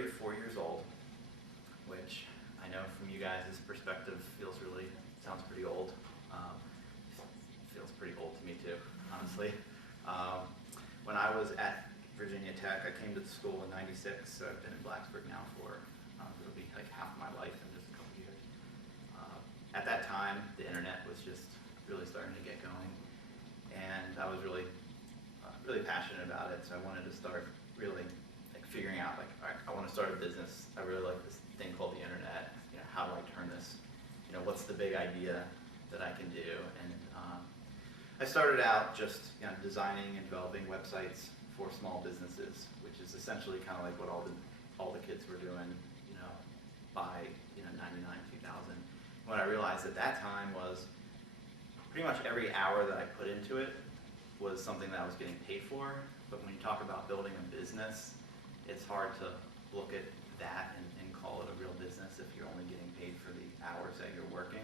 34 years old, which I know from you guys' perspective sounds pretty old. Feels pretty old to me too, honestly. When I was at Virginia Tech, I came to the school in '96, so I've been in Blacksburg now for, it'll be like half my life in just a couple years. At that time, the internet was just really starting to get going, and I was really passionate about it, so I wanted to start really like figuring out like, all right, I want to start a business. I really like this thing called the internet. You know, how do I turn this? You know, what's the big idea that I can do? And I started out just designing and developing websites for small businesses, which is essentially kind of like what all the kids were doing, by 99, 2000. What I realized at that time was pretty much every hour that I put into it was something that I was getting paid for. But when you talk about building a business, it's hard to look at that and call it a real business if you're only getting paid for the hours that you're working.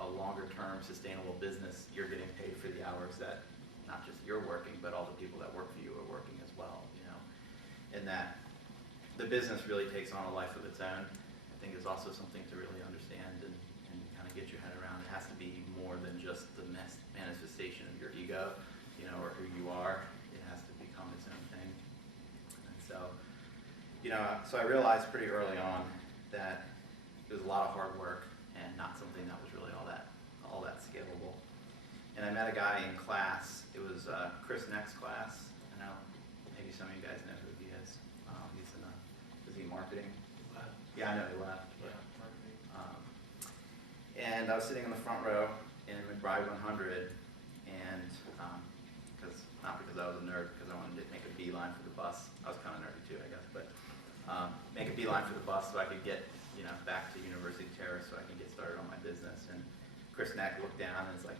A longer term sustainable business, you're getting paid for the hours that not just you're working, but all the people that work for you are working as well, and that the business really takes on a life of its own. I think is also something to really understand and kind of get your head around. It has to be more than just the manifestation of your ego, or who you are. It has to become its own thing. And so, so I realized pretty early on that it was a lot of hard work and not something that was really all that scalable. And I met a guy in class. It was Chris Neck's class. I know maybe some of you guys know who he is. He's is he marketing? He left. Yeah, I know he left. Yeah, marketing. And I was sitting in the front row in McBride 100, and not because I was a nerd, because I wanted to make a beeline for the bus. I was kind of nerdy too, I guess, but make a beeline for the bus so I could get back to University Terrace so I can get started on my business. And Chris Neck looked down and was like,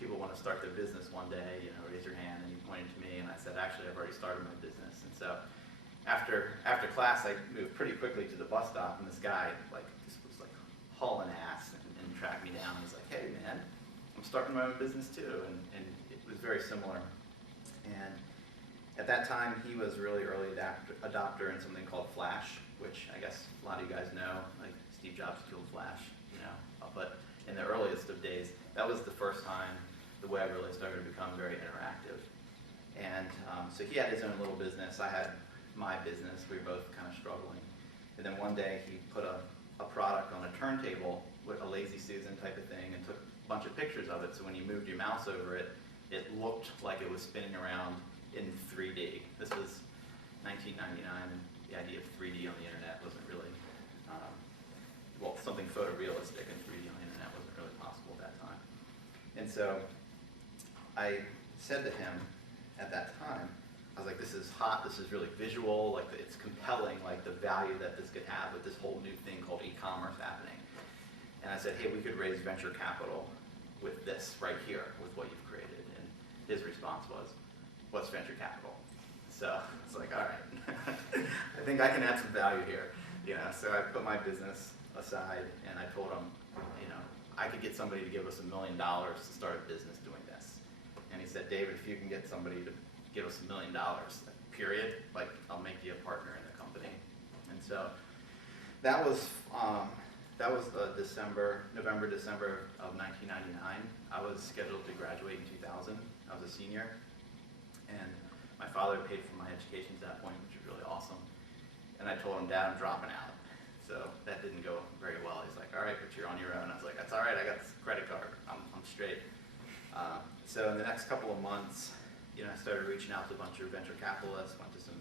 people want to start their business one day, raise your hand. And he pointed to me, and I said, actually, I've already started my business. And so after class, I moved pretty quickly to the bus stop, and this guy just was hauling ass and tracked me down. He's like, hey man, I'm starting my own business too. And it was very similar. And at that time, he was really early adopter in something called Flash, which I guess a lot of you guys know, like Steve Jobs killed Flash, but in the earliest of days, that was the first time the web really started to become very interactive. And so he had his own little business, I had my business, we were both kind of struggling. And then one day he put a product on a turntable with a Lazy Susan type of thing and took a bunch of pictures of it, so when you moved your mouse over it, it looked like it was spinning around in 3D. This was 1999, and the idea of 3D on the internet wasn't really, something photorealistic in 3D on the internet wasn't really possible at that time. And so I said to him at that time, I was like, this is hot, this is really visual, it's compelling, the value that this could have with this whole new thing called e-commerce happening. And I said, hey, we could raise venture capital with this right here, with what you've created. And his response was, what's venture capital? So it's like, all right, I think I can add some value here. So I put my business aside and I told him, I could get somebody to give us $1 million to start a business doing this. And he said, David, if you can get somebody to give us $1 million, period, I'll make you a partner in the company. And so that was November, December of 1999. I was scheduled to graduate in 2000. I was a senior. And my father paid for my education at that point, which was really awesome. And I told him, Dad, I'm dropping out. So that didn't go very well. He's like, all right, but you're on your own. I was like, that's all right, I got this credit card. I'm straight. So in the next couple of months, I started reaching out to a bunch of venture capitalists, went to some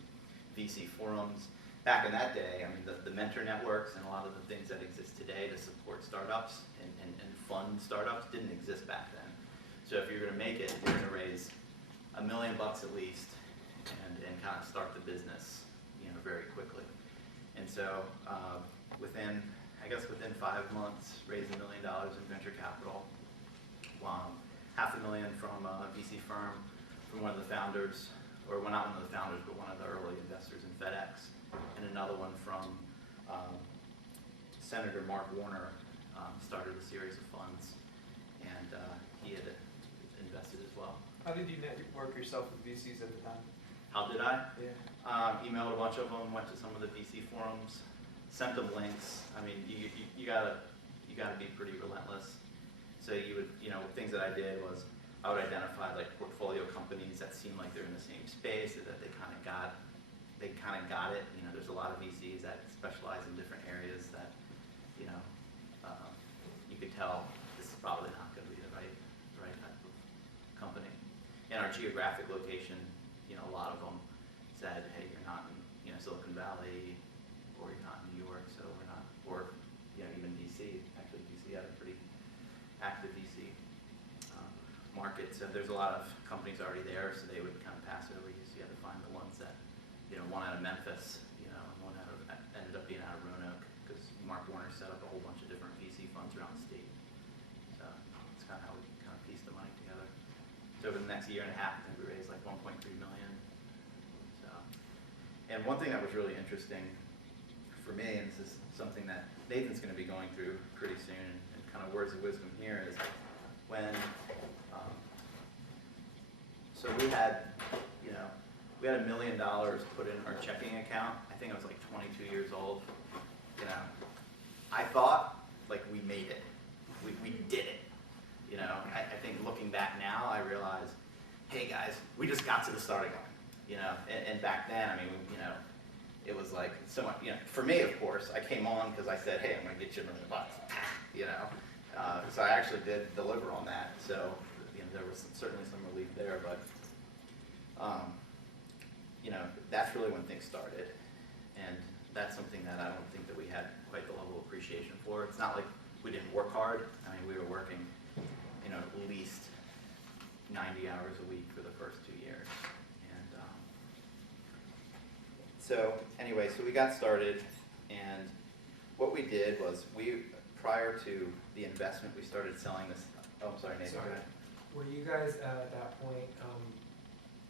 VC forums. Back in that day, the mentor networks and a lot of the things that exist today to support startups and fund startups didn't exist back then. So if you're going to make it, you're going to raise $1 million at least and kind of start the business, very quickly. And so within 5 months, raised $1 million in venture capital, $500,000 from a VC firm, from one of the founders, or well, not one of the founders, but one of the early investors in FedEx, and another one from Senator Mark Warner, started a series of funds, and he had invested as well. How did you network yourself with VCs at the time? How did I? Yeah. Emailed a bunch of them, went to some of the VC forums, sent them links. I mean, you gotta be pretty relentless. So you would, things that I did was I would identify like portfolio companies that seemed like they're in the same space, or that they kind of got it. There's a lot of VCs that specialize in different areas that, you could tell this is probably not going to be the right type of company. In our geographic location, a lot of them said, hey, you're not in Silicon Valley, or you're not in New York, so we're not, or even DC. Actually, DC had a pretty active VC market, so there's a lot of companies already there, so they would kind of pass over you. So you had to find the ones that, one out of Memphis, and one ended up being out of Roanoke, because Mark Warner set up a whole bunch of different VC funds around the state. So that's kind of how we kind of pieced the money together. So over the next year and a half, I think we raised like 1.3 million. So, and one thing that was really interesting for me, and this is something that Nathan's going to be going through pretty soon, and kind of words of wisdom here, is when, so we had $1 million put in our checking account. I think I was like 22 years old. I thought like we made it. We did it. I think looking back now, I realize, hey guys, we just got to the starting line. And back then, I mean, it was like so much. For me, of course, I came on because I said, hey, I'm going to get you $1 million. So I actually did deliver on that. So there was certainly some relief there, but. That's really when things started, and that's something that I don't think that we had quite the level of appreciation for. It's not like we didn't work hard. I mean, we were working, at least 90 hours a week for the first 2 years. And so anyway, so we got started, and what we did was prior to the investment, we started selling this. Oh, I'm sorry, Nathan. Sorry. Were you guys at that point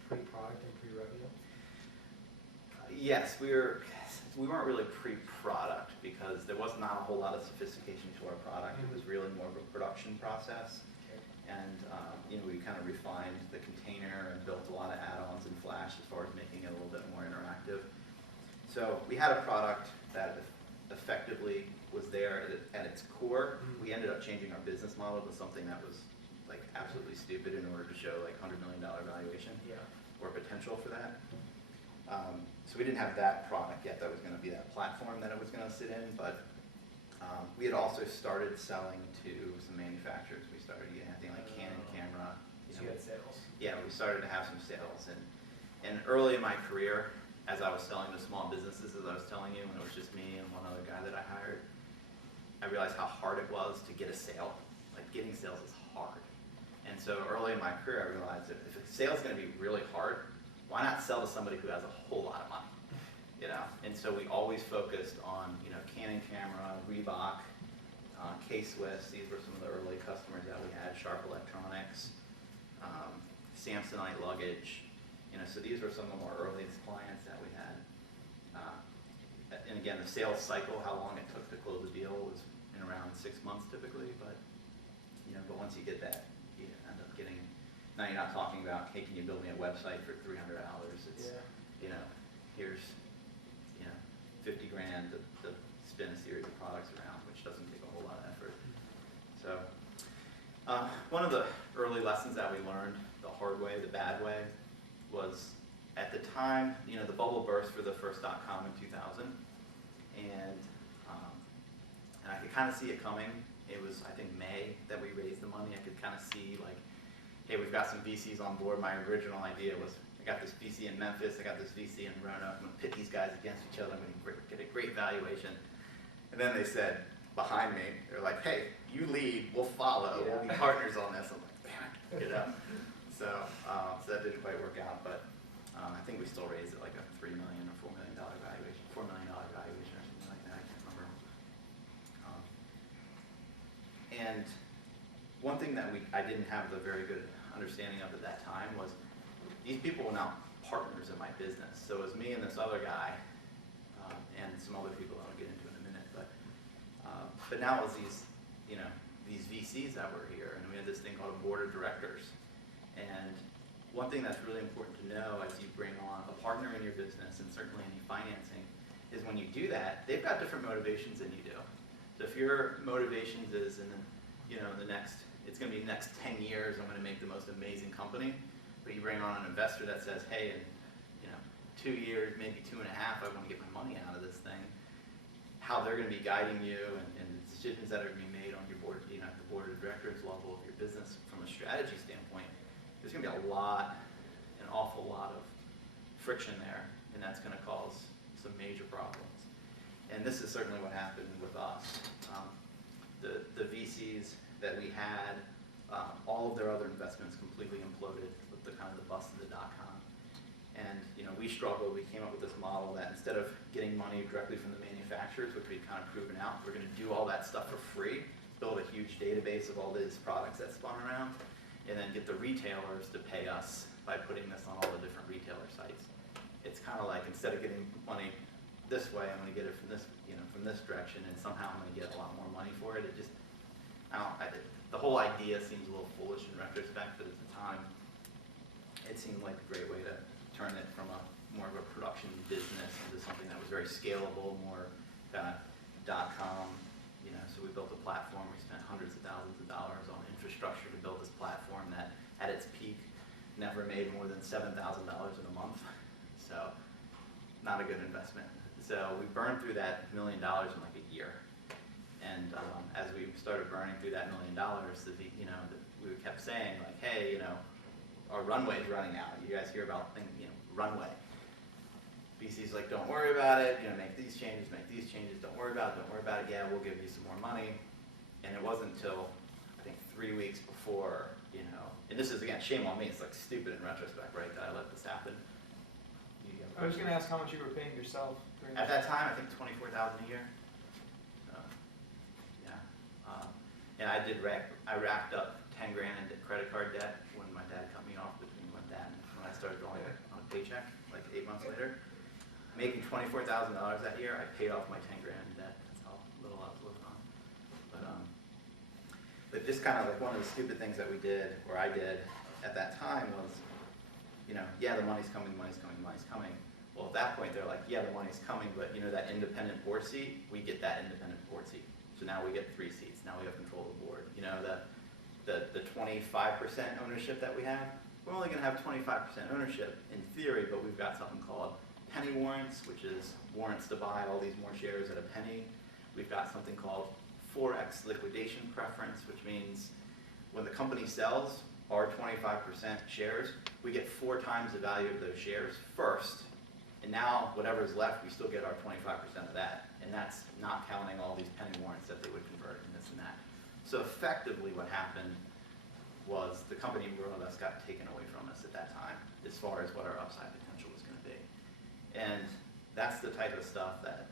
pre-product and pre-revenue? Yes, we weren't really pre-product because there was not a whole lot of sophistication to our product. It was really more of a production process. Okay. And we kind of refined the container and built a lot of add-ons in Flash as far as making it a little bit more interactive. So we had a product that effectively was there at its core. We ended up changing our business model to something that was like absolutely stupid in order to show like $100 million valuation. Yeah. Or potential for that. So we didn't have that product yet that was going to be that platform that it was going to sit in, but we had also started selling to some manufacturers. We started getting, I think, like Canon camera. So you had sales. Yeah, we started to have some sales. And early in my career, as I was selling to small businesses, as I was telling you, when it was just me and one other guy that I hired, I realized how hard it was to get a sale. Like, getting sales is hard. And so early in my career, I realized that if a sale is going to be really hard, why not sell to somebody who has a whole lot of money? And so we always focused on, Canon camera, Reebok, K-Swiss. These were some of the early customers that we had. Sharp Electronics, Samsonite luggage. So these were some of our earliest clients that we had. And again, the sales cycle, how long it took to close a deal, was in around 6 months typically. But but once you get that, you end up getting. Now you're not talking about, hey, can you build me a website for $300? It's here's 50 grand to spin a series of products around, which doesn't take a whole lot of effort. So one of the early lessons that we learned the hard way, the bad way, was at the time, the bubble burst for the first .com in 2000, and I could kind of see it coming. It was, I think, May that we raised the money. I could kind of see, like, hey, we've got some VCs on board. My original idea was, I got this VC in Memphis, I got this VC in Roanoke, I'm going to pit these guys against each other, I'm going to get a great valuation. And then they said, behind me, they're like, hey, you lead, we'll follow, we'll be partners on this. I'm like, damn it, So that didn't quite work out, but I think we still raised it like a $3 million or $4 million valuation, $4 million valuation or something like that, I can't remember. And one thing that I didn't have the very good understanding of at that time was these people were now partners in my business. So it was me and this other guy, and some other people I'll get into in a minute. But now it was these VCs that were here, and we had this thing called a board of directors. And one thing that's really important to know as you bring on a partner in your business, and certainly any financing, is when you do that, they've got different motivations than you do. So if your motivations is in the, it's going to be the next 10 years, I'm going to make the most amazing company, but you bring on an investor that says, hey, in 2 years, maybe 2.5, I want to get my money out of this thing, how they're going to be guiding you and the decisions that are going to be made on your board, at the board of directors level of your business from a strategy standpoint, there's going to be an awful lot of friction there, and that's going to cause some major problems. And this is certainly what happened with us. The VCs that we had, all of their other investments completely imploded with the kind of the bust of the dot-com. And we struggled. We came up with this model that instead of getting money directly from the manufacturers, which we'd kind of proven out, we're going to do all that stuff for free, build a huge database of all these products that spun around, and then get the retailers to pay us by putting this on all the different retailer sites. It's kind of like instead of getting money this way, I'm going to get it from this, from this direction, and somehow I'm going to get a lot more money for it. It just, the whole idea seems a little foolish in retrospect, but at the time, it seemed like a great way to turn it from more of a production business into something that was very scalable, more kind of .com. So we built a platform. We spent hundreds of thousands of dollars on infrastructure to build this platform that, at its peak, never made more than $7,000 in a month. So, not a good investment. So we burned through that $1 million in like a year. And as we started burning through that $1 million, we kept saying like, hey, our runway's running out. You guys hear about things, runway. VC's like, don't worry about it, make these changes, don't worry about it, yeah, we'll give you some more money. And it wasn't until, I think, 3 weeks before, and this is, again, shame on me, it's like stupid in retrospect, right, that I let this happen. I was going to ask how much you were paying yourself. At that time, I think $24,000 a year. Yeah. And I racked up 10 grand in credit card debt when my dad cut me off between when I started going on a paycheck, like 8 months later. Making $24,000 that year, I paid off my 10 grand in debt. That's how little I was living on. But just kind of like one of the stupid things that we did, or I did at that time was, yeah, the money's coming. Well, at that point, they're like, yeah, the money's coming, but that independent board seat, we get that independent board seat. So now we get 3 seats. Now we have control of the board. The 25% ownership that we have, we're only going to have 25% ownership in theory, but we've got something called penny warrants, which is warrants to buy all these more shares at a penny. We've got something called 4x liquidation preference, which means when the company sells our 25% shares, we get 4 times the value of those shares first. And now whatever's left, we still get our 25% of that. And that's not counting all these penny warrants that they would convert and this and that. So effectively what happened was the company more or less got taken away from us at that time as far as what our upside potential was going to be. And that's the type of stuff that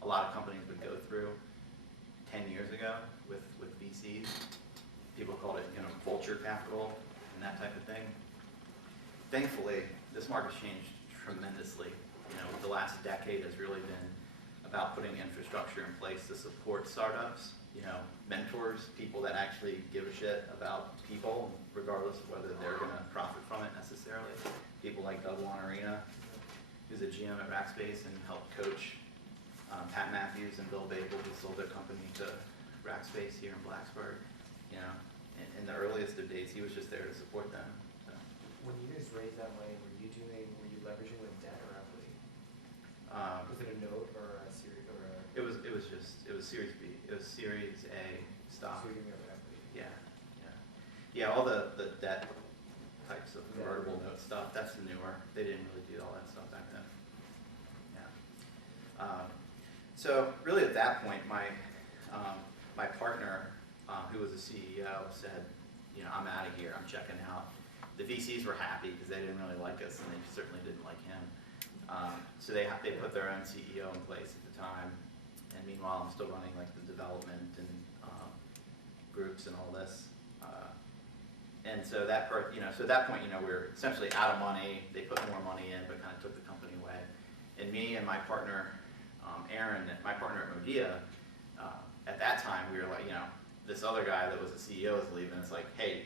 a lot of companies would go through 10 years ago with VCs. People called it vulture capital and that type of thing. Thankfully, this market's changed tremendously. The last decade has really been about putting infrastructure in place to support startups, mentors, people that actually give a shit about people, regardless of whether they're going to profit from it necessarily. People like Doug Wanarina, who's a GM at Rackspace and helped coach Pat Matthews and Bill Babel, who sold their company to Rackspace here in Blacksburg. In the earliest of days, he was just there to support them. So. When you guys raised that money, were you leveraging with debt or equity? Was it a note or a series or a? It was Series B. It was Series A stock. So you have equity. Yeah. All the debt types of convertible note stuff. That's newer. They didn't really do all that stuff back then. Yeah. So really, at that point, my partner, who was the CEO, said, I'm out of here. I'm checking out. The VCs were happy because they didn't really like us, and they certainly didn't like him. So they put their own CEO in place at the time, and meanwhile I'm still running like the development and groups and all this. And so that part, so at that point, we were essentially out of money. They put more money in, but kind of took the company away. And me and my partner, Aaron, my partner at Modea, at that time we were like, this other guy that was the CEO is leaving. It's like, hey,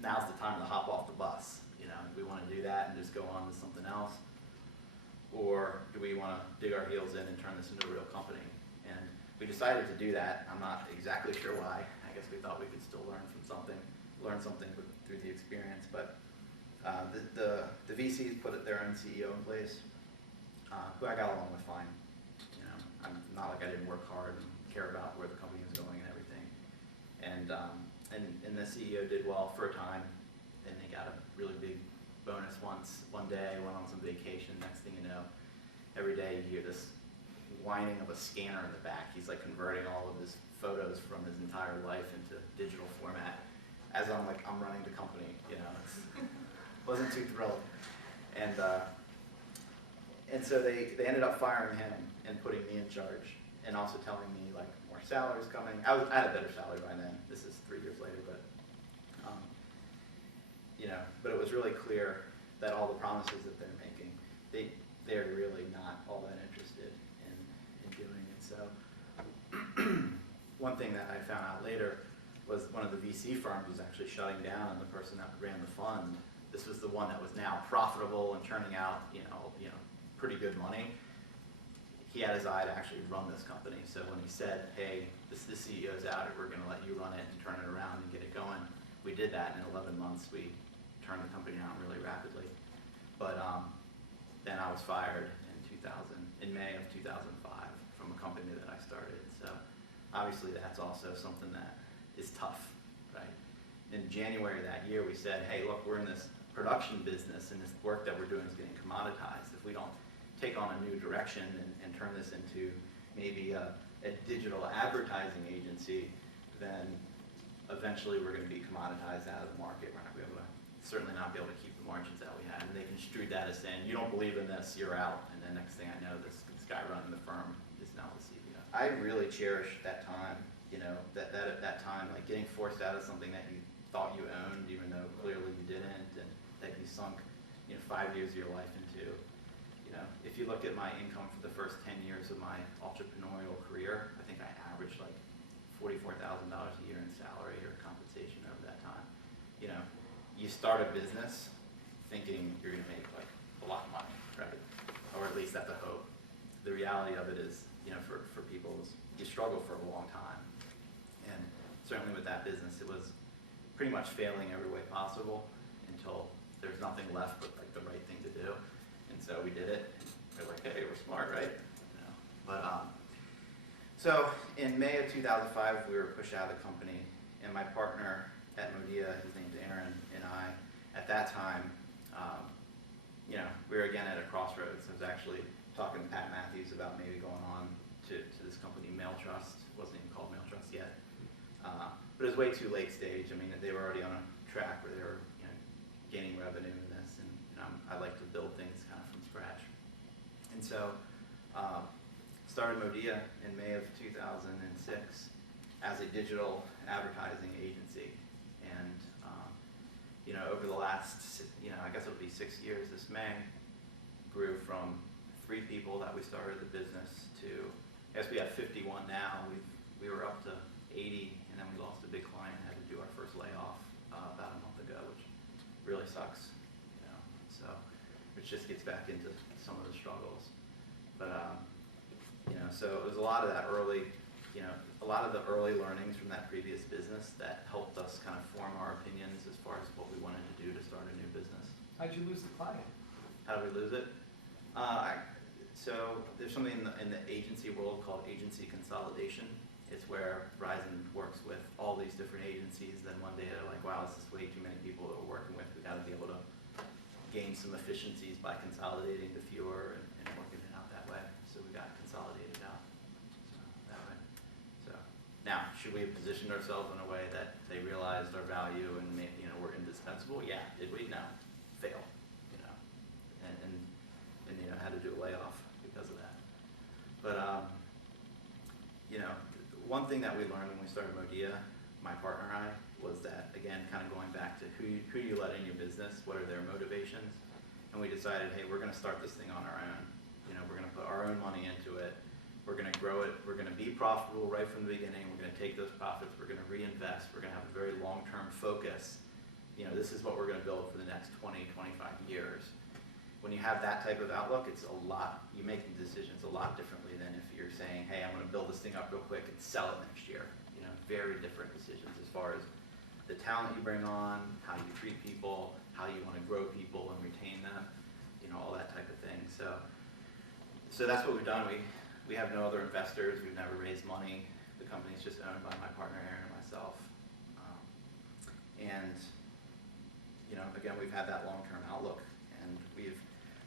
now's the time to hop off the bus? You know, do we want to do that and just go on to something else? Or do we want to dig our heels in and turn this into a real company? And we decided to do that. I'm not exactly sure why. I guess we thought we could still learn something through the experience. But the VCs put their own CEO in place, who I got along with fine. You know, I'm not like I didn't work hard and care about where the company was going and everything. And the CEO did well for a time, and they got a really big bonus one day, went on some vacation. Next thing you know, every day you hear this whining of a scanner in the back. He's like converting all of his photos from his entire life into digital format. As I'm running the company, you know, wasn't too thrilled. And so they ended up firing him and putting me in charge, and also telling me like more salaries coming. I had a better salary by then. This is 3 years later, but you know, but it was really clear that all the promises that they're making, they're really not all that interested in doing it. So one thing that I found out later was one of the VC firms was actually shutting down, and the person that ran the fund, this was the one that was now profitable and turning out, you know, pretty good money. He had his eye to actually run this company. So when he said, hey, the CEO's out, we're going to let you run it and turn it around and get it going, we did that. In 11 months, we turned the company around really rapidly. But then I was fired in May of 2005 from a company that I started. So obviously that's also something that is tough, right? In January that year, we said, hey, look, we're in this production business, and this work that we're doing is getting commoditized. If we don't take on a new direction and turn this into maybe a digital advertising agency, then eventually we're going to be commoditized out of the market. We're not going to be able to, certainly not be able to keep the margins that we had. And they construed that as saying, you don't believe in this, you're out. And then next thing I know, this guy running the firm is now the CEO. I really cherished that time, you know, that at that time, like getting forced out of something that you thought you owned, even though clearly you didn't, and that you sunk, you know, 5 years of your life into. You know, if you look at my income for the first 10 years of my entrepreneurial career, I think I averaged like $44,000 a year in salary or compensation over that time. You know, you start a business thinking you're going to make like a lot of money, right? Or at least that's a hope. The reality of it is, you know, for people is you struggle for a long time. And certainly with that business, it was pretty much failing every way possible until there's nothing left but like the right thing to do. And so we did it. They're like, hey, we're smart, right? You know, but so in May of 2005, we were pushed out of the company, and my partner at Modea, his name's Aaron, and I, at that time, you know, we were again at a crossroads. I was actually talking to Pat Matthews about maybe going on to this company, Mail Trust. It wasn't even called Mail Trust yet. But it was way too late stage. I mean, they were already on a track where they were, you know, gaining revenue in this, and you know, I like to build things kind of from scratch. And so, started Modea in May of 2006 as a digital advertising agency. And you know, over the last, you know, I guess it'll be 6 years this May, grew from 3 people that we started the business to, I guess we have 51 now. We were up to 80, and then we lost a big client and had to do our first layoff about a month ago, which really sucks, you know. So, which just gets back into some of the struggles. But you know, so it was a lot of that early, you know, a lot of the early learnings from that previous business that helped us kind of form our opinions as far as what we wanted to do to start a new business. How'd you lose the client? How did we lose it? So there's something in the agency world called agency consolidation. It's where Verizon works with all these different agencies. Then one day they're like, wow, this is way too many people that we're working with. We've got to be able to gain some efficiencies by consolidating to fewer and working it out that way. So we got consolidated out that way. So now, should we have positioned ourselves in a way that they realized our value and made, you know, we're indispensable? Yeah. Did we? No. Fail. You know, and you know, had to do a layoff because of that. But you know, one thing that we learned when we started Modea, my partner and I, was that, again, kind of going back to who you let in your business, what are their motivations, and we decided, hey, we're going to start this thing on our own. You know, we're going to put our own money into it. We're going to grow it. We're going to be profitable right from the beginning. We're going to take those profits. We're going to reinvest. We're going to have a very long-term focus, this is what we're going to build for the next 20, 25 years. When you have that type of outlook, it's a lot, you make the decisions a lot differently than if you're saying, hey, I'm going to build this thing up real quick and sell it next year. Very different decisions as far as the talent you bring on, how you treat people, how you want to grow people and retain them, all that type of thing. So that's what we've done. We have no other investors. We've never raised money. The company's just owned by my partner Aaron and myself. And again, we've had that long-term outlook, and we've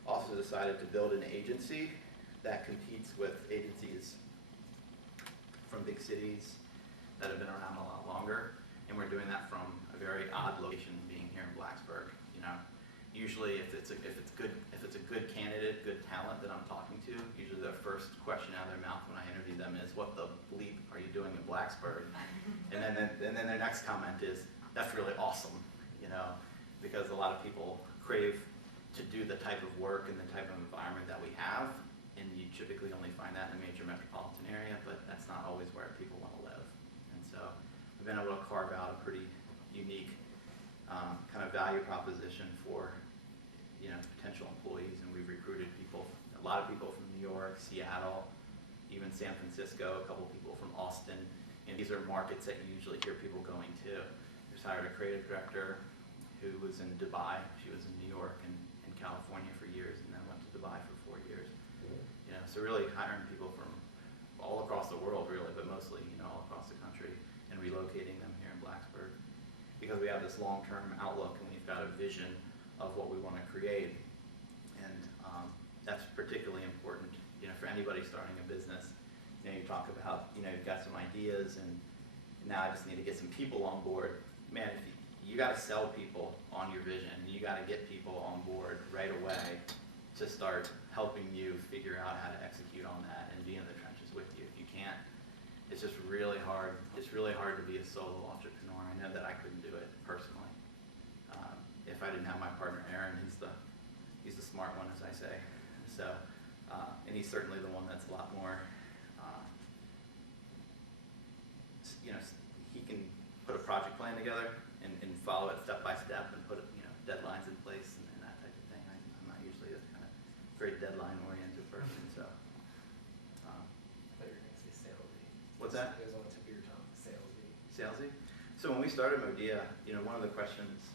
also decided to build an agency that competes with agencies from big cities that have been around a lot longer, and we're doing that from a very odd location, being here in Blacksburg. Usually if it's a good candidate, good talent that I'm talking to, usually the first question out of their mouth when I interview them is, what the bleep are you doing in Blacksburg? And then their next comment is, that's really awesome, because a lot of people crave to do the type of work and the type of environment that we have, and you typically only find that in a major metropolitan area, but that's not always where people want to live. And so we've been able to carve out a pretty unique kind of value proposition for potential employees, and we've recruited a lot of people from New York, Seattle, even San Francisco, a couple people from Austin, and these are markets that you usually hear people going to. We just hired a creative director who was in Dubai. She was in New York and California for years, and then went to Dubai for 4 years. So really hiring people from all across the world, really, but mostly all across the country, and relocating them here in Blacksburg, because we have this long-term outlook and we've got a vision of what we want to create. And that's particularly important for anybody starting a business. You talk about you've got some ideas, and now I just need to get some people on board. Man, if you got to sell people on your vision, you got to get people on board right away to start helping you figure out how to execute on that and be in the trenches with you. If you can't, it's just really hard. It's really hard to be a solo entrepreneur. I know that I couldn't do it personally. If I didn't have my partner Aaron, he's the smart one, as I say. So, and he's certainly the one that's a lot more. He can put a project plan together and follow it step by step and put deadlines in place and that type of thing. I'm not usually a kind of very deadline-oriented person, so. I thought you were going to say salesy. What's that? It was on the tip of your tongue, salesy. Salesy? So when we started Modea, one of the questions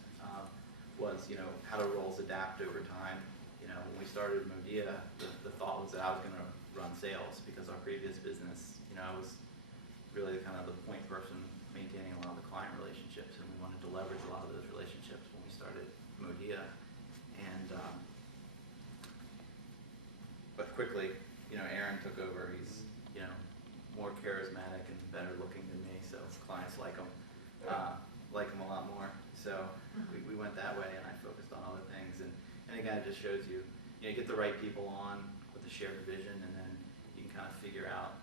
was, how do roles adapt over time? When we started Modea, the thought was that I was going to run sales, because our previous business, I was really kind of the point person maintaining a lot of the client relationships, and we wanted to leverage a lot of those relationships when we started Modea. And but quickly, Aaron took over. He's more charismatic and better looking than me, so clients like him a lot more. So we went that way, and I focused on other things. And again, it just shows you get the right people on with a shared vision, and then you can kind of figure out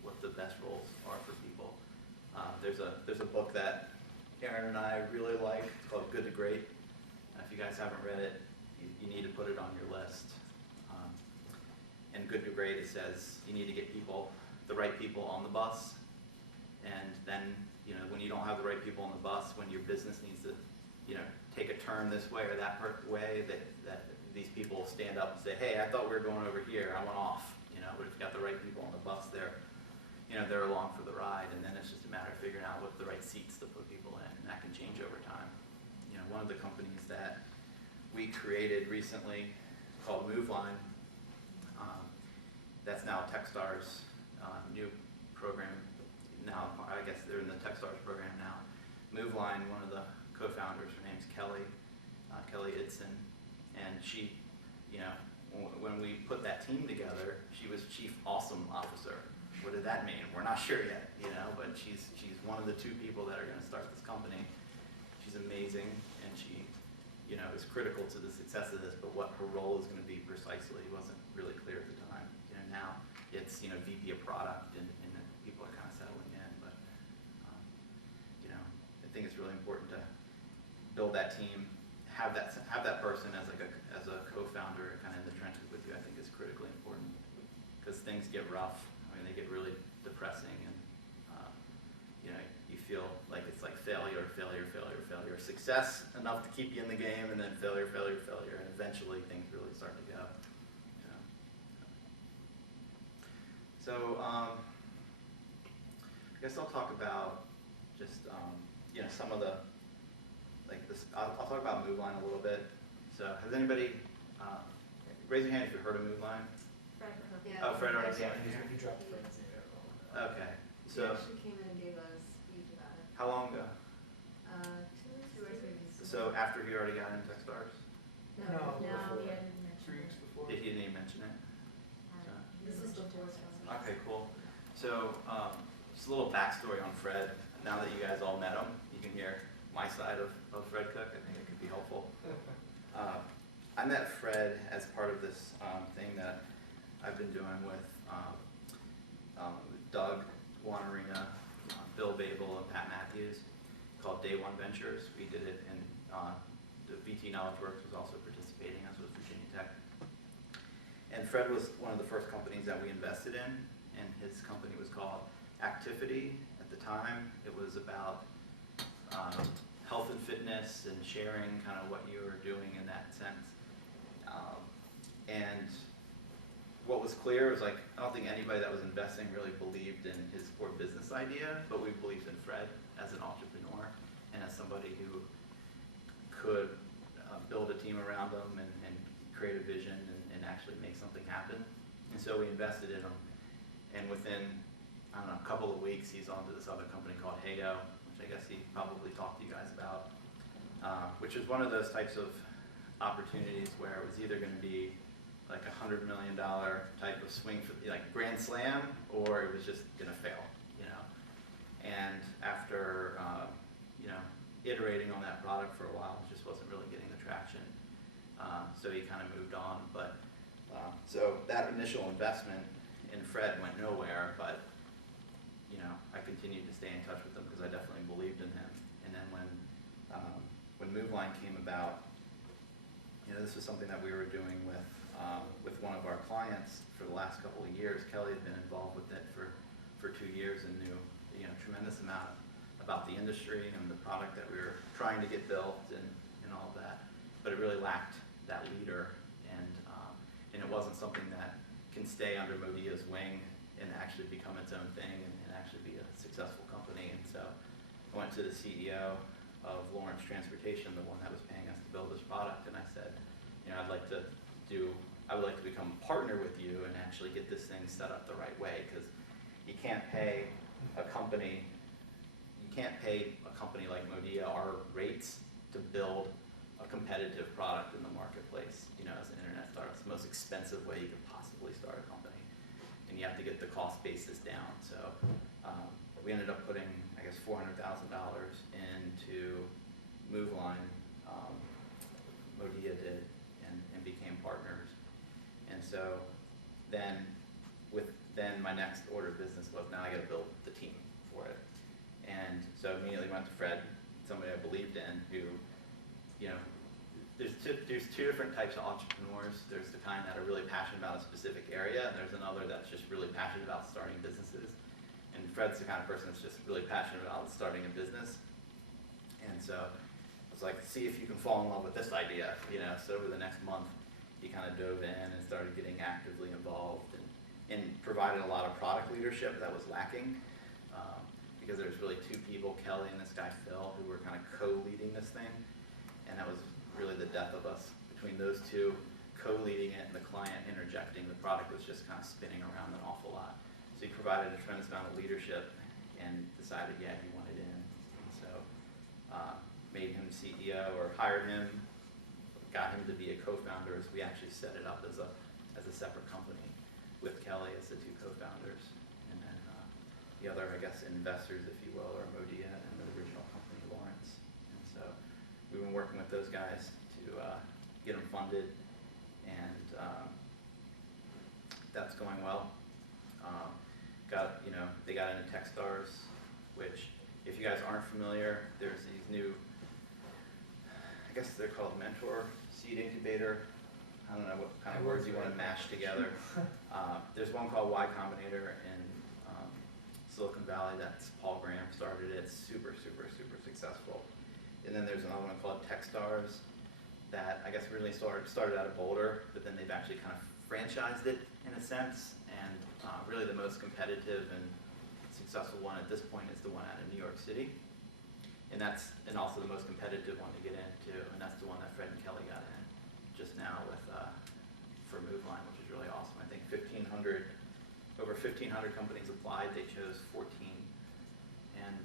what the best roles are for people. There's a book that Aaron and I really like. It's called Good to Great. If you guys haven't read it, you need to put it on your list. And Good to Great, it says you need to get the right people on the bus, and then when you don't have the right people on the bus, when your business needs to take a turn this way or that way, that these people stand up and say, hey, I thought we were going over here, I went off. But if you got the right people on the bus, they're along for the ride, and then it's just a matter of figuring out what the right seats to put people in, and that can change over time. One of the companies that we created recently called MoveLine, that's now Techstars' new program. Now, I guess they're in the Techstars program now. MoveLine, one of the co-founders, her name's Kelly Idson, and she, when we put that team together, she was Chief Awesome Officer. What did that mean? We're not sure yet, but she's one of the 2 people that are going to start this company. She's amazing, and she, is critical to the success of this, but what her role is going to be precisely wasn't really clear at the time. Now it's, VP of product, and people are kind of settling in, but, I think it's really important to build that team, have that person as a co-founder kind of in the trenches with you. I think is critically important, because things get rough. I mean, they get really depressing, and you feel like it's like failure, failure, failure, failure, success enough to keep you in the game, and then failure, failure, failure, and eventually things really start to go. You know. So I guess I'll talk about just you know, some of the, like this. I'll talk about MoveLine a little bit. So has anybody raise your hand if you've heard of MoveLine? Fred. Yeah. Oh, Fred already came. You dropped Fred's name. Okay. He So actually came in and gave a speech about it. how long ago? 2 or 3 weeks ago. So after he already got into Techstars? No, No, before. he didn't mention 3 it. weeks before. He didn't even mention it. This is before. Okay, cool. So just a little backstory on Fred. Now that you guys all met him, you can hear my side of Fred Cook. I think it could be helpful. I met Fred as part of this thing that I've been doing with Doug Wanarina, Bill Babel, and Pat Matthews, called Day One Ventures. We did it in the VT Knowledge Works was also participating, as was Virginia Tech. And Fred was one of the first companies that we invested in, and his company was called Activity at the time. It was about health and fitness and sharing kind of what you were doing in that sense. And what was clear was, like, I don't think anybody that was investing really believed in his core business idea, but we believed in Fred as an entrepreneur and as somebody who could build a team around him and create a vision and actually make something happen. And so we invested in him. And within, I don't know, a couple of weeks, he's on to this other company called Heyo, which I guess he probably talked to you guys about, which was one of those types of opportunities where it was either going to be like $100 million type of swing for like grand slam, or it was just going to fail, you know. And after you know, iterating on that product for a while, it just wasn't really getting the traction. So he kind of moved on. But so that initial investment in Fred went nowhere, but you know, I continued to stay in touch with him because I definitely believed in him. And then when MoveLine came about, you know, this was something that we were doing with one of our clients for the last couple of years. Kelly had been involved with it for 2 years and knew, you know, tremendous amount about the industry and the product that we were trying to get built and all of that. But it really lacked that leader, and it wasn't something that can stay under Modea's wing and actually become its own thing and actually be a successful company. And so I went to the CEO of Lawrence Transportation, the one that was paying us to build this product, and I said, you know, I would like to become a partner with you and actually get this thing set up the right way, because you can't pay a company like Modea our rates to build a competitive product in the marketplace. You know, as an internet startup, it's the most expensive way you could possibly start a company, and you have to get the cost basis down. So we ended up putting, I guess, $400,000 into MoveLine. Modea did, and became partners. And so then my next order of business was, now I got to build the team for it. And so immediately went to Fred, somebody I believed in, who, you know, there's two different types of entrepreneurs. There's the kind that are really passionate about a specific area, and there's another that's just really passionate about starting businesses. And Fred's the kind of person that's just really passionate about starting a business. And so I was like, see if you can fall in love with this idea, you know. So over the next month, he kind of dove in and started getting actively involved and provided a lot of product leadership that was lacking, because there was really two people, Kelly and this guy Phil, who were kind of co-leading this thing. And that was really the death of us. Between those two co-leading it and the client interjecting, the product was just kind of spinning around an awful lot. So he provided a tremendous amount of leadership and decided, yeah, he wanted in. And so made him CEO, or hired him, got him to be a co-founder, as we actually set it up as a separate company with Kelly as the two co-founders. And then the other, I guess, investors, if you will, are Modea and the original company, Lawrence. And so we've been working with those guys to get them funded, and that's going well. They got into Techstars, which, if you guys aren't familiar, there's these new, I guess they're called mentor seed incubator. I don't know what kind of words you want to mash together. There's one called Y Combinator in Silicon Valley. That's Paul Graham started it. It's super, super, super successful. And then there's another one called Techstars that I guess really started out of Boulder, but then they've actually kind of franchised it in a sense. And really the most competitive and successful one at this point is the one out of New York City. And also the most competitive one to get into, and that's the one that Fred and Kelly got in just now with for MoveLine, which is really awesome. I think over 1,500 companies applied. They chose 14, and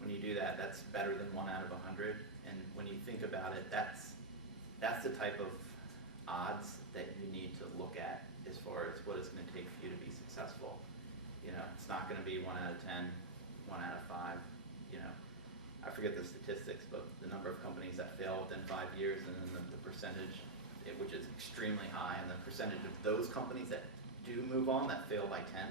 when you do that, that's better than 1 out of 100. And when you think about it, that's the type of odds that you need to look at as far as what it's going to take for you to be successful. You know, it's not going to be 1 out of 10, 1 out of 5. You know, I forget the statistics, but the number of companies that fail within 5 years, and then the percentage, which is extremely high, and the percentage of those companies that do move on that fail by 10.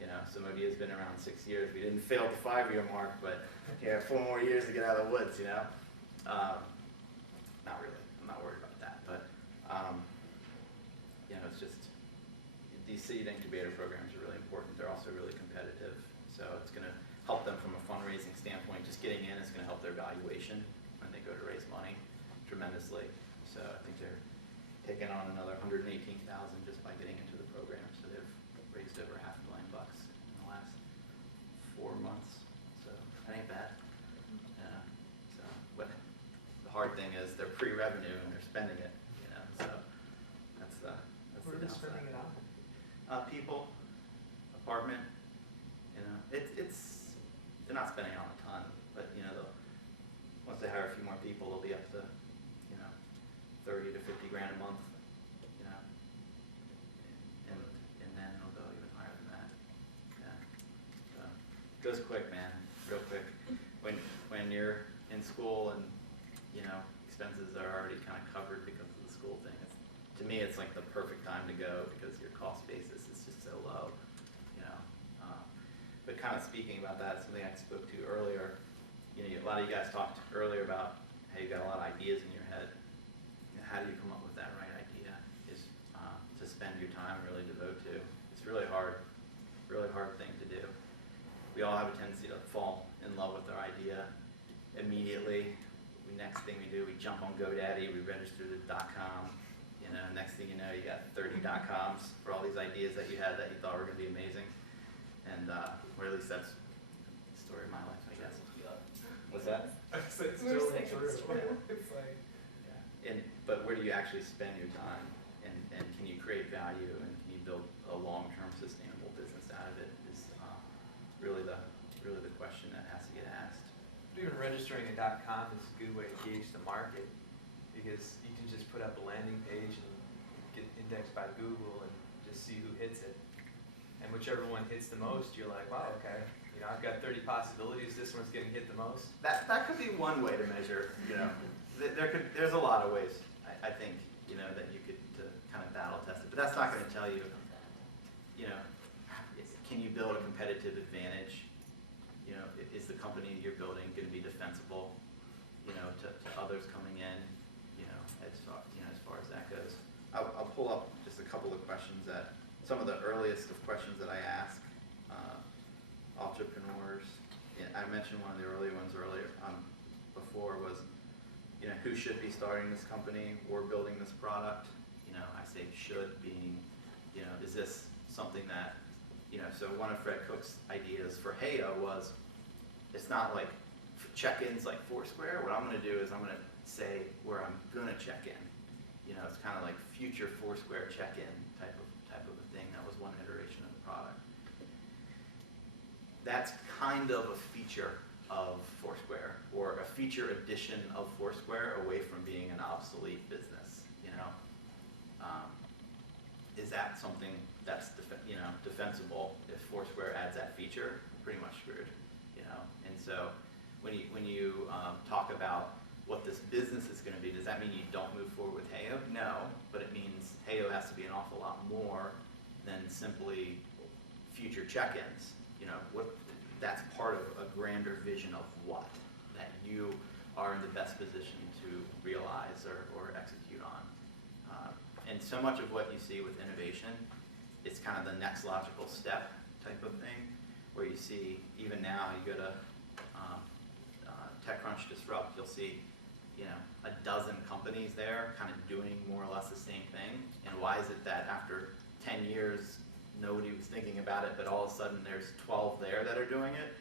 You know, so Modea has been around 6 years. We didn't fail the 5-year mark, but yeah, 4 more years to get out of the woods. You know, not really. I'm not worried about that, but you know, it's just these seed incubator programs are really important. They're also really competitive, so it's going to help them from a fundraising standpoint. Just getting in is going to help their valuation when they go to raise money tremendously. So I think they're taking on another $118,000 just by getting into the program. So they've raised over $500,000 in the last 4 months. So that ain't bad. Yeah. So what the hard thing is they're pre-revenue and they're spending it. You know. So that's the Where are they spending it on? People, apartment. You know, it's they're not spending it on a ton, but you know, once they hire a few more people, they'll be up to 30 to 50 grand a month, you know, and then it'll go even higher than that. Yeah, so it goes quick, man, real quick. When you're in school and you know expenses are already kind of covered because of the school thing, to me it's like the perfect time to go because your cost basis is just so low, you know. But kind of speaking about that, something I spoke to earlier, you know, a lot of you guys talked earlier about how you got a lot of ideas in your head. How do you come up with that right idea is to spend your time, really devote to. It's really hard thing to do. We all have a tendency to fall in love with our idea immediately. Next thing we do, we jump on GoDaddy, we register the .com. You know, next thing you know, you got 30 .coms for all these ideas that you had that you thought were going to be amazing. And, or at least that's the story of my life, I guess. What's that? It's still true. It's like, But where do you actually spend your time, and can you create value, and can you build a long-term sustainable business out of it is really the question that has to get asked. Even registering a .com is a good way to gauge the market, because you can just put up a landing page and get indexed by Google and just see who hits it. And whichever one hits the most, you're like, wow, okay, you know, I've got 30 possibilities. This one's getting hit the most. That could be one way to measure. You know, there's a lot of ways. I think, you know, that you could kind of battle test it, but that's not going to tell you, you know, can you build a competitive advantage? You know, is the company you're building going to be defensible, you know, to others coming in, you know, as far as that goes. I'll pull up just a couple of questions some of the earliest of questions that I ask entrepreneurs. Yeah, I mentioned one of the early ones before was, you know, who should be starting this company or building this product? You know, I say should being, you know, is this something that, you know, so one of Fred Cook's ideas for Heyo was, it's not like check-ins like Foursquare. What I'm going to do is I'm going to say where I'm going to check in. You know, it's kind of like future Foursquare check-in type of a thing. That was one iteration of the product. That's kind of a feature of Foursquare, or a feature addition of Foursquare away from being an obsolete business. You know, is that something that's defensible? If Foursquare adds that feature, pretty much screwed. You know, and so when you talk about what this business is going to be, does that mean you don't move forward with Heyo? No, but it means Heyo has to be an awful lot more than simply future check-ins. You know, that's part of a grander vision of what that you are in the best position to realize or execute on. And so much of what you see with innovation is kind of the next logical step type of thing, where you see, even now, you go to TechCrunch Disrupt, you'll see, a dozen companies there kind of doing more or less the same thing. And why is it that after 10 years, nobody was thinking about it, but all of a sudden there's 12 there that are doing it?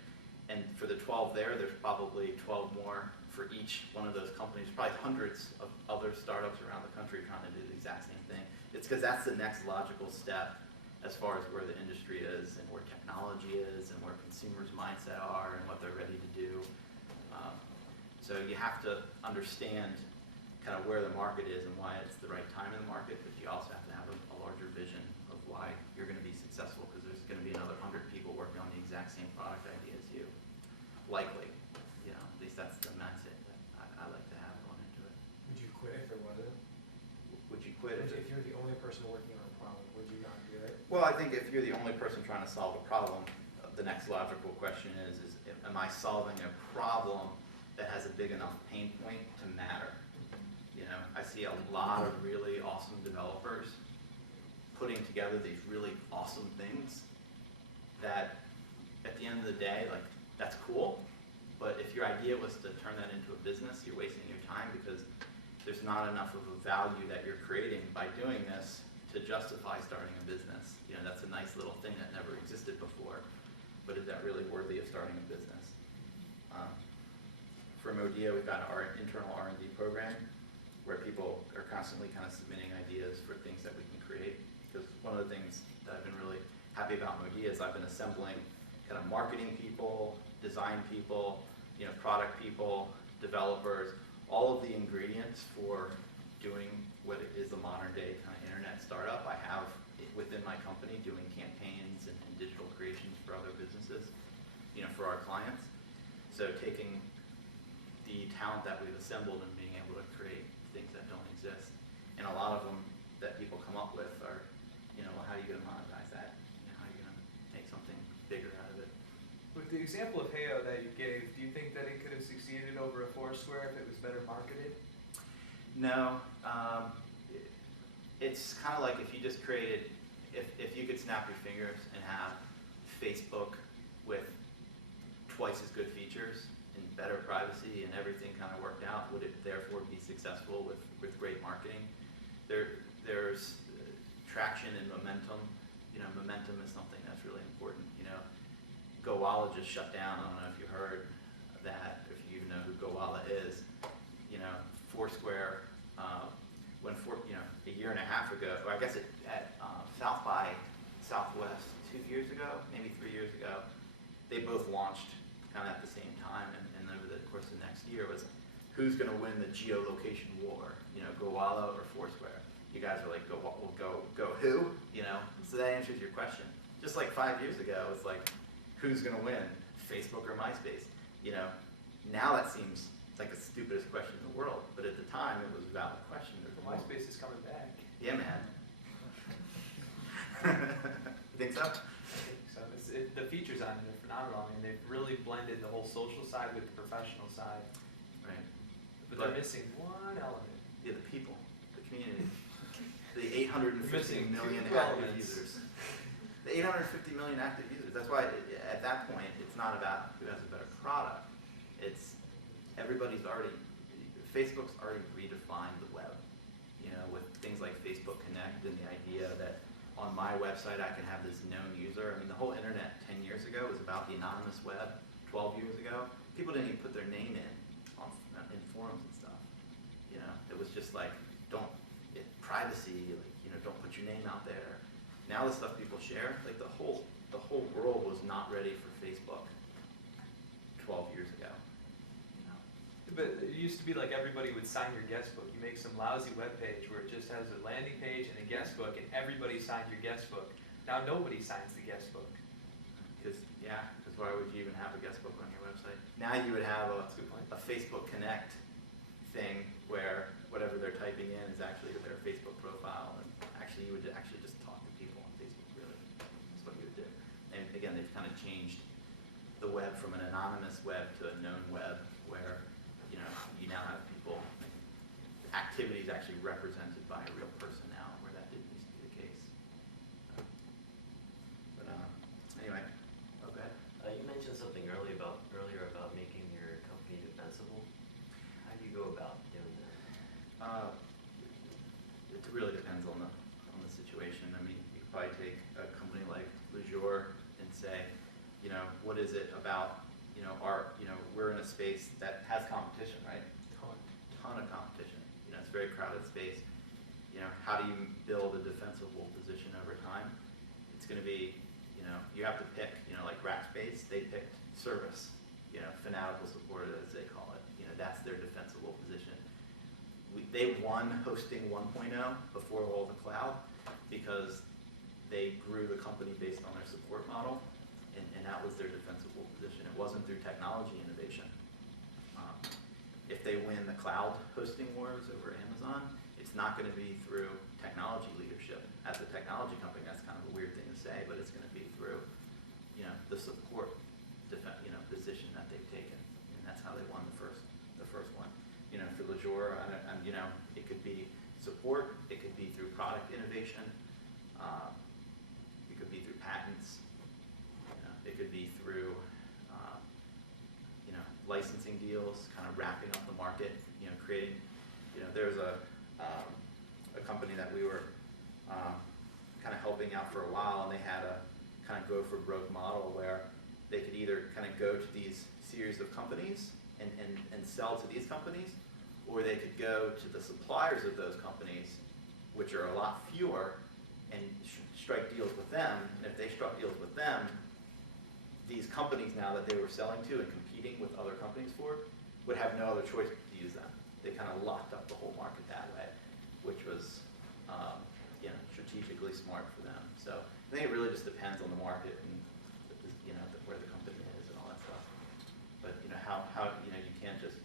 And for the 12 there, there's probably 12 more for each one of those companies, probably hundreds of other startups around the country trying to do the exact same thing. It's because that's the next logical step as far as where the industry is and where technology is and where consumers' mindset are and what they're ready to do. So you have to understand kind of where the market is and why it's the right time in the market, but you also have to have a larger vision of why you're going to be successful, because there's going to be another 100 people working on the exact same product idea as you. Likely. At least that's the mindset that I like to have going into it. Would you quit if there wasn't? Would you quit If you're the only person working on a problem, would you not do it? Well, I think if you're the only person trying to solve a problem, the next logical question is am I solving a problem that has a big enough pain point to matter? I see a lot of really awesome developers putting together these really awesome things that at the end of the day, like, that's cool, but if your idea was to turn that into a business, you're wasting your time, because there's not enough of a value that you're creating by doing this to justify starting a business. That's a nice little thing that never existed before, but is that really worthy of starting a business? For Modea, we've got our internal R&D program where people are constantly kind of submitting ideas for things that we can create. Because one of the things that I've been really happy about Modea is I've been assembling kind of marketing people, design people, product people, developers, all of the ingredients for doing what is a modern day kind of internet startup. I have within my company doing campaigns and digital creations for other businesses, for our clients. So taking the talent that we've assembled and being able to create things that don't exist. And a lot of them that people come up with are, well, how are you going to monetize that? How are you going to make something bigger out of it? With the example of Heyo that you gave, do you think that it could have succeeded over a Foursquare if it was better marketed? No. It's kind of like if you just created, if you could snap your fingers and have Facebook with twice as good features and better privacy and everything kind of worked out, would it therefore be successful with great marketing? There's traction and momentum. Momentum is something that's really important. Gowalla just shut down. I don't know if you heard that, if you even know who Gowalla is. Foursquare, a year and a half ago, or I guess at South by Southwest 2 years ago, maybe 3 years ago, they both launched kind of at the same time, and over the course of the next year was who's going to win the geolocation war, Gowalla or Foursquare? You guys are like, go who? So that answers your question. Just like 5 years ago, it's like, who's going to win, Facebook or MySpace? Now that seems like the stupidest question in the world, but at the time it was a valid question. MySpace is coming back. Yeah, man. You think so? I think so. The features on it are phenomenal. I mean, they've really blended the whole social side with the professional side. Right. But they're missing one element. Yeah, the people, the community, the 850 Missing million two active elements. users. The 850 million active users. That's why at that point it's not about who has a better product. It's Facebook's already redefined the web. With things like Facebook Connect and the idea that on my website I can have this known user. I mean, the whole internet 10 years ago was about the anonymous web. 12 years ago, people didn't even put their name in forums and stuff. It was just like, privacy, don't put your name out there. Now the stuff people share, like the whole world was not ready for Facebook 12 years ago. But it used to be like everybody would sign your guest book. You make some lousy web page where it just has a landing page and a guest book, and everybody signed your guest book. Now nobody signs the guest book. Because why would you even have a guest book on your website? Now you would have a Facebook Connect thing where whatever they're typing in is actually their Facebook profile, and actually you would actually just talk to people on Facebook, really. That's what you would do. And again, they've kind of changed the web from an anonymous web to a known web where you now have people, activities actually represented by a real person now, where that didn't used to be the case. But anyway, okay. what is it about, we're in a space that has competition, right? Ton of competition. It's a very crowded space. How do you build a defensible position over time? It's going to be, you have to pick, like Rackspace, they picked service, fanatical support as they call it. That's their defensible position. They won hosting 1.0 before all the cloud because they grew the company based on their support model, and that was their defensible position. It wasn't through technology innovation. If they win the cloud hosting wars over Amazon, it's not going to be through technology leadership. As a technology company, that's kind of a weird thing to say, but it's going to be through, the support position that they've taken, and that's how they won the first one. For Leisure, it could be support, it could be through product innovation, it could be through patents, it could be through licensing deals, kind of wrapping up the market, creating, there's a company that we were kind of helping out for a while, and they had a kind of go for broke model where they could either kind of go to these series of companies and sell to these companies, or they could go to the suppliers of those companies, which are a lot fewer, and strike deals with them. And if they struck deals with them, these companies now that they were selling to and competing with other companies for would have no other choice but to use them. They kind of locked up the whole market that way, which was strategically smart for them. So I think it really just depends on the market and where the company is and all that stuff. But how you can't just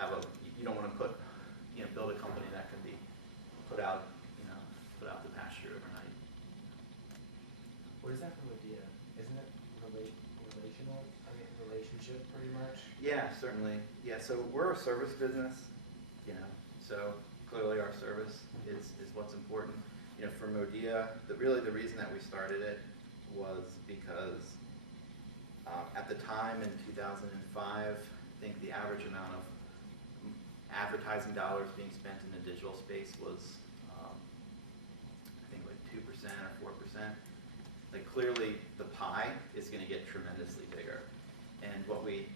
have you don't want to build a company that can be put out the pasture overnight. What is that for Modea? Isn't it relational? Relationship pretty much? Yeah, certainly. Yeah, so we're a service business, so clearly our service is what's important. For Modea, the reason that we started it was because at the time in 2005, I think the average amount of advertising dollars being spent in the digital space was, I think like 2% or 4%. Like clearly the pie is going to get tremendously bigger. And what we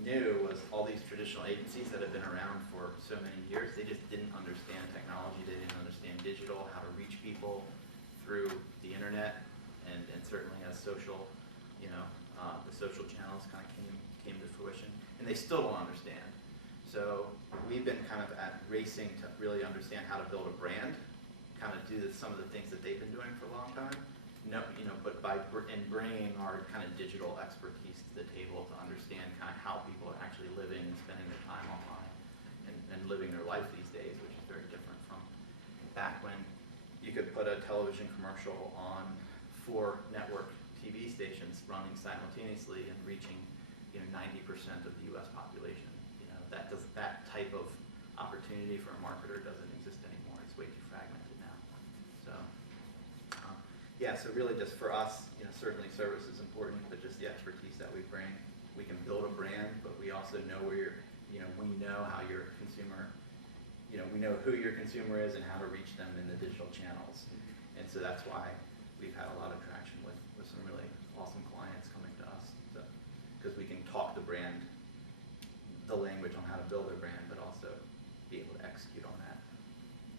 knew was all these traditional agencies that have been around for so many years, they just didn't understand technology, they didn't understand digital, how to reach people through the internet, and certainly as social, the social channels kind of came to fruition, and they still don't understand. So we've been kind of racing to really understand how to build a brand, kind of do some of the things that they've been doing for a long time. But bringing our kind of digital expertise to the table to understand kind of how people are actually living and spending their time online and living their life these days, which is very different from back when you could put a television commercial on 4 network TV stations running simultaneously and reaching 90% of the U.S. population. That type of opportunity for a marketer doesn't exist anymore. It's way too fragmented now. So. Yeah, so really just for us, certainly service is important, but just the expertise that we bring. We can build a brand, but we also know where we know how your consumer, we know who your consumer is and how to reach them in the digital channels. And so that's why we've had a lot of traction with some really awesome clients coming to us. Because we can talk the brand, the language on how to build their brand, but also be able to execute on that.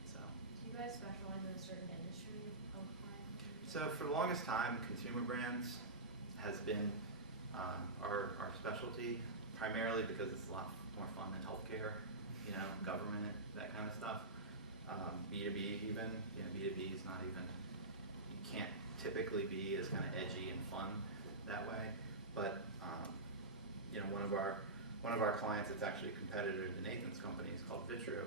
So. Do you guys specialize in a certain industry of client? So for the longest time, consumer brands has been our specialty, primarily because it's a lot more fun than healthcare, government, that kind of stuff. B2B even, B2B is not even, you can't typically be as kind of edgy and fun that way. But one of our clients, it's actually a competitor to Nathan's company, is called Vitru.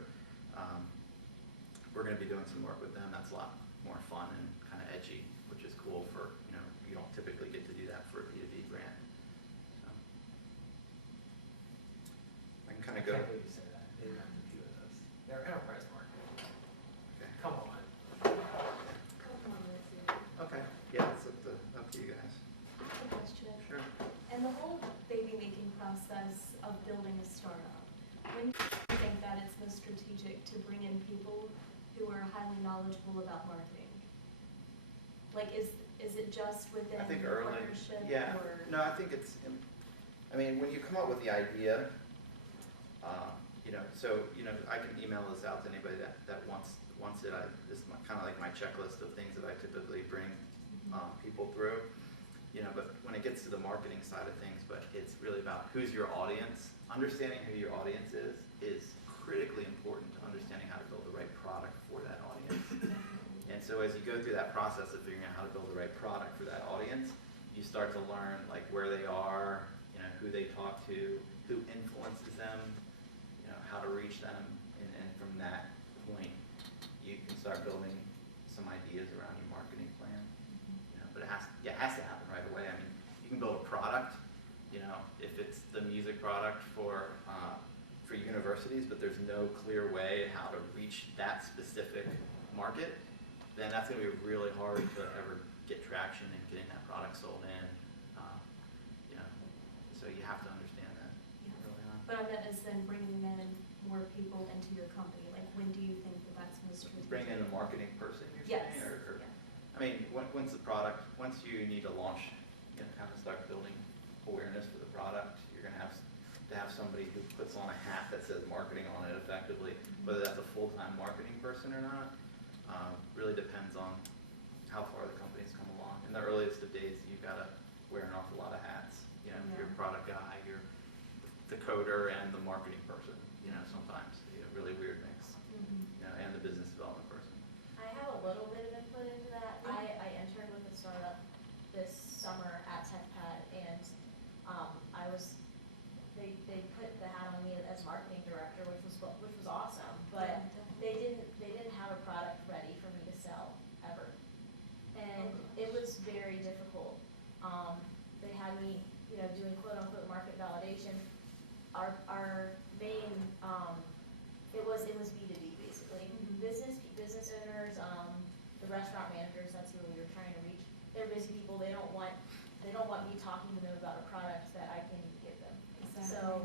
We're going to be doing some work with them. That's a lot more fun and kind of edgy, which is cool for, you don't typically get to do that for a B2B brand. So I can kind of go. I can't believe you say that. They don't compete with us. They're enterprise market. Okay. Come on. Okay. Yeah, it's up to you guys. A question. Sure. And the whole baby making process of building a startup, when do you think that it's most strategic to bring in people who are highly knowledgeable about marketing? Like, Is it just within I think the early, partnership yeah. or? No, I think it's, I mean, when you come up with the idea, you know, so, you know, I can email this out to anybody that wants it. This is kind of like my checklist of things that I typically bring people through. You know, but when it gets to the marketing side of things, but it's really about who's your audience. Understanding who your audience is critically important to understanding how to build the right product for that audience. And so as you go through that process of figuring out how to build the right product for that audience, you start to learn like where they are, you know, who they talk to, who influences them, you know, how to reach them, and from that point, you can start building some ideas around your marketing plan. You know, but it has to happen right away. I mean, you can build a product, you know, if it's the music product for universities, but there's no clear way how to reach that specific market, then that's going to be really hard to ever get traction in getting that product sold in. You know, so you have to understand that early on. But I meant as then bringing in more people into your company, like when do you think that that's most strategic? Bring in a marketing person, you're Yes. saying? Or, Yeah. I mean, once the product, once you need to launch, you know, kind of start building awareness for the product, you're going to have somebody who puts on a hat that says marketing on it effectively. Whether that's a full-time marketing person or not, really depends on how far the company's come along. In the earliest of days, you've got to wear an awful lot of hats. You know, Yeah. you're a product guy, you're the coder and the marketing person, you know, sometimes, you know, really weird mix, you know, and the business development person. I have a little bit of input into that. I interned with a startup this summer at TechPad, and they put the hat on me as marketing director, which was awesome. But they didn't have a product ready for me to sell ever, and it was very difficult. They had me, you know, doing quote unquote market validation. Our main it was B2B basically. Business owners, the restaurant managers, that's who we were trying to reach. They're busy people. They don't want me talking to them about a product that I can't even give them. So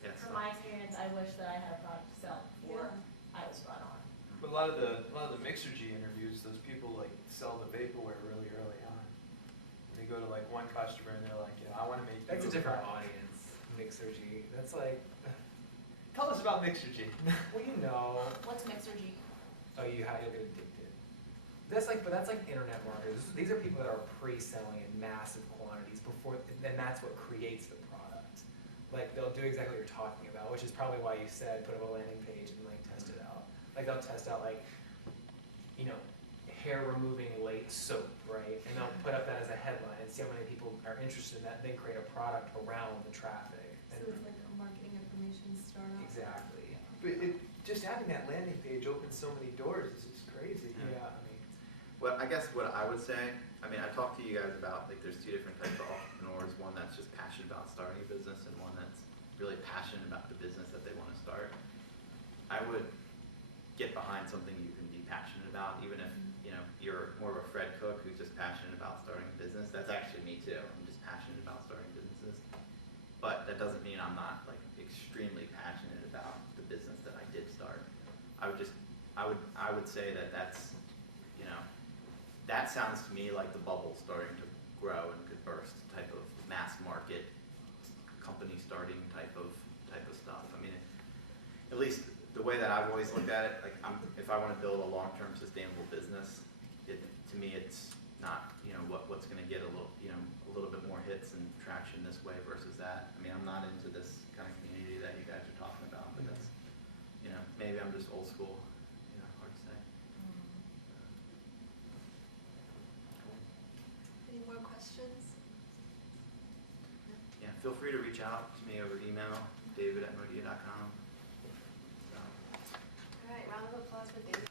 Yes. from my experience, I wish that I had a product to sell before I was brought on. But a lot of the Mixergy interviews, those people like sell the vaporware really early on. They go to like one customer and they're like, you know, I want to make. That's a you different product. audience, Mixergy. That's like, Tell us about Mixergy. well, you know, What's Mixergy? oh, you'll get addicted. That's like internet marketers. These are people that are pre-selling in massive quantities before, and that's what creates the product. Like they'll do exactly what you're talking about, which is probably why you said put up a landing page and like test it out. Like they'll test out like, you know, hair removing late soap, right? And they'll put up that as a headline and see how many people are interested in that, and then create a product around the traffic. So it's like a marketing information startup. Exactly. But just having that landing page opens so many doors. It's just crazy. Yeah, I mean, Well, I guess what I would say, I mean, I talked to you guys about, like, there's two different types of entrepreneurs, one that's just passionate about starting a business and one that's really passionate about the business that they want to start. I would get behind something you can be passionate about, even if, you know, you're more of a Fred Cook who's just passionate about starting a business. That's actually me too. I'm just passionate about starting businesses. But that doesn't mean I'm not, like, extremely passionate about the business that I did start. I would say that that's, you know, that sounds to me like the bubble starting to grow and could burst type of mass market company starting type of stuff. I mean, at least the way that I've always looked at it, like if I want to build a long-term sustainable business, to me it's not, you know, what's going to get a little bit more hits and traction this way versus that. I mean, I'm not into this kind of community that you guys are talking about, but that's, you know, maybe I'm just old school, you know, hard to say. Any more questions? Yeah, feel free to reach out to me over email, david@modea.com. All right, round of applause for David.